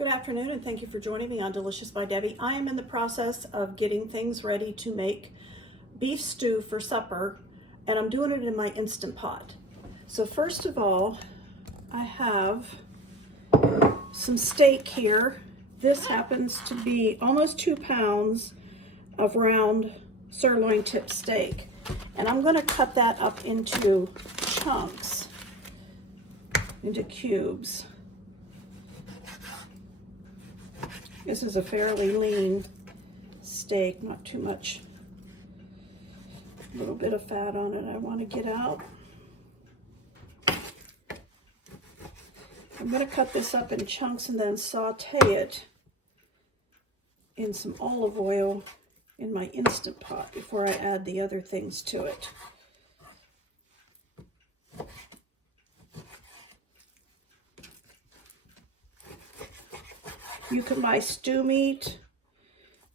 Good afternoon and thank you for joining me on Delicious by Debbie. I am in the process of getting things ready to make beef stew for supper, and I'm doing it in my Instant Pot. So first of all, I have some steak here. This happens to be almost 2 pounds of round sirloin tip steak, and I'm going to cut that up into chunks, into cubes. This is a fairly lean steak, not too much, a little bit of fat on it I want to get out. I'm going to cut this up in chunks and then saute it in some olive oil in my Instant Pot before I add the other things to it. You can buy stew meat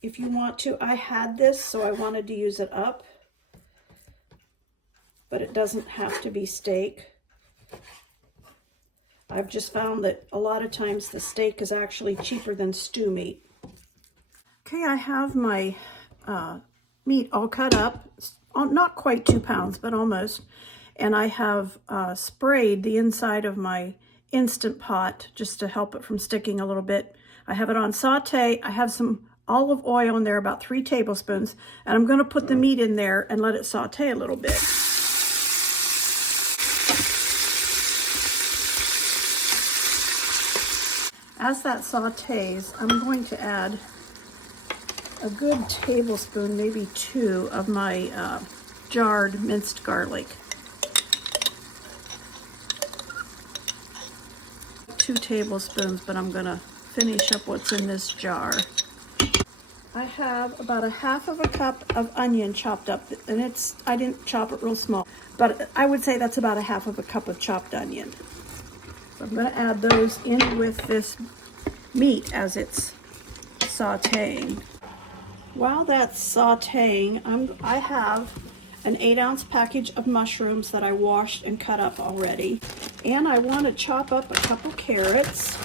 if you want to. I had this, so I wanted to use it up, but it doesn't have to be steak. I've just found that a lot of times the steak is actually cheaper than stew meat. Okay, I have my meat all cut up, not quite 2 pounds, but almost. And I have sprayed the inside of my Instant Pot just to help it from sticking a little bit. I have it on saute. I have some olive oil in there, about 3 tablespoons, and I'm going to put the meat in there and let it saute a little bit. As that sautés, I'm going to add a good tablespoon, maybe 2, of my jarred minced garlic. 2 tablespoons, but I'm going to finish up what's in this jar. I have about 1/2 cup of onion chopped up, and I didn't chop it real small, but I would say that's about 1/2 cup of chopped onion. So I'm going to add those in with this meat as it's sauteing. While that's sauteing, I have an 8-ounce package of mushrooms that I washed and cut up already, and I want to chop up a couple carrots.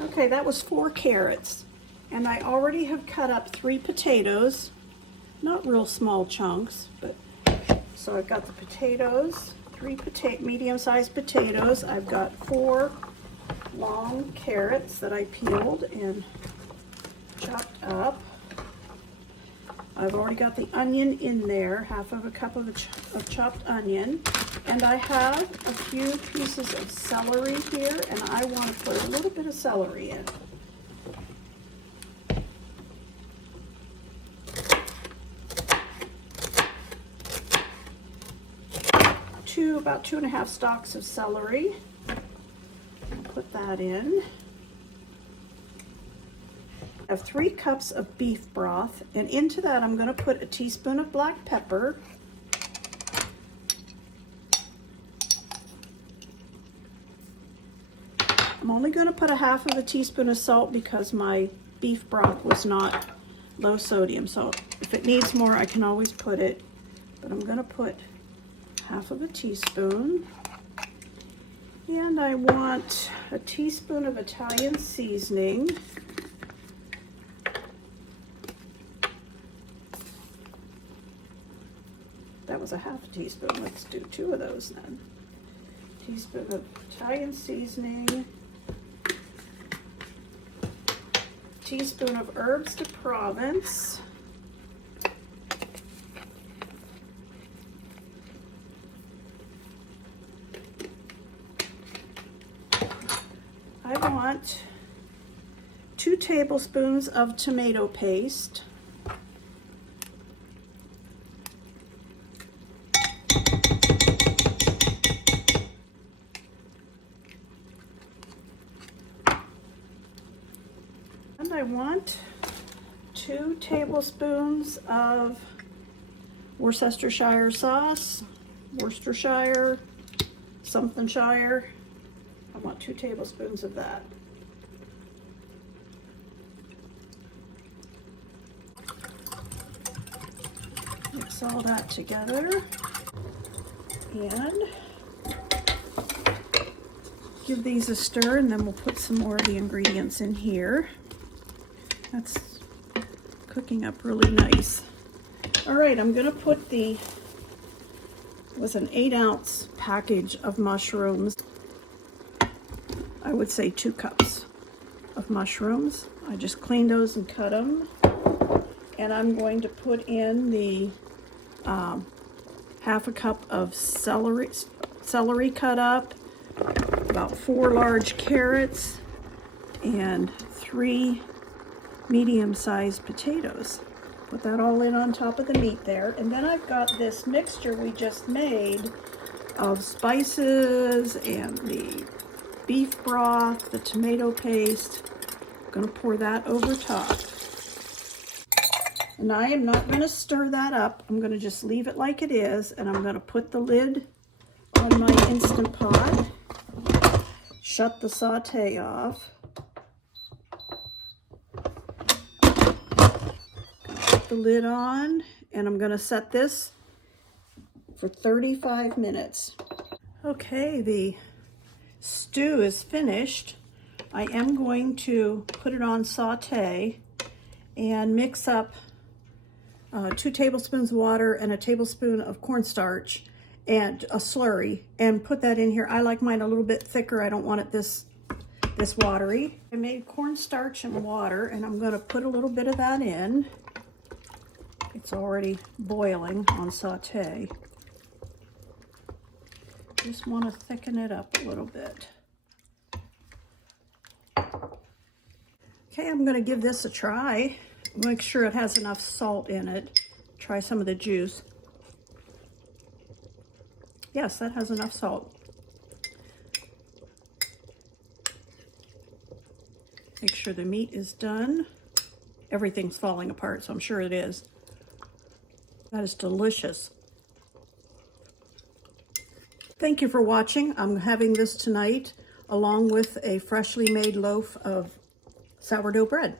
Okay, that was 4 carrots, and I already have cut up 3 potatoes, not real small chunks, but so I've got the potatoes, 3 medium-sized potatoes. I've got 4 long carrots that I peeled and chopped up. I've already got the onion in there, 1/2 cup of chopped onion. And I have a few pieces of celery here, and I want to put a little bit of celery in. About 2.5 stalks of celery. Put that in. I have 3 cups of beef broth, and into that I'm going to put a teaspoon of black pepper, I'm only going to put 1/2 teaspoon of salt because my beef broth was not low sodium, so if it needs more I can always put it, but I'm going to put 1/2 teaspoon. And I want a teaspoon of Italian seasoning. That was 1/2 teaspoon. Let's do 2 of those then. Teaspoon of Italian seasoning. Teaspoon of herbs de Provence. I want 2 tablespoons of tomato paste. And I want 2 tablespoons of Worcestershire sauce, Worcestershire, somethingshire. I want 2 tablespoons of that. Mix all that together and give these a stir, and then we'll put some more of the ingredients in here. That's cooking up really nice. All right, I'm gonna put it was an 8-ounce package of mushrooms. I would say 2 cups of mushrooms. I just cleaned those and cut them. And I'm going to put in the half a cup of celery cut up, about 4 large carrots, and 3 medium-sized potatoes. Put that all in on top of the meat there. And then I've got this mixture we just made of spices and the beef broth, the tomato paste. I'm gonna pour that over top. And I am not gonna stir that up. I'm gonna just leave it like it is, and I'm gonna put the lid on my Instant Pot, shut the saute off. Put the lid on, and I'm gonna set this for 35 minutes. Okay, the stew is finished. I am going to put it on saute and mix up 2 tablespoons of water and a tablespoon of cornstarch and a slurry, and put that in here. I like mine a little bit thicker. I don't want it this watery. I made cornstarch and water, and I'm going to put a little bit of that in. It's already boiling on saute. Just want to thicken it up a little bit. Okay, I'm going to give this a try. Make sure it has enough salt in it. Try some of the juice. Yes, that has enough salt. Make sure the meat is done. Everything's falling apart, so I'm sure it is. That is delicious. Thank you for watching. I'm having this tonight along with a freshly made loaf of sourdough bread.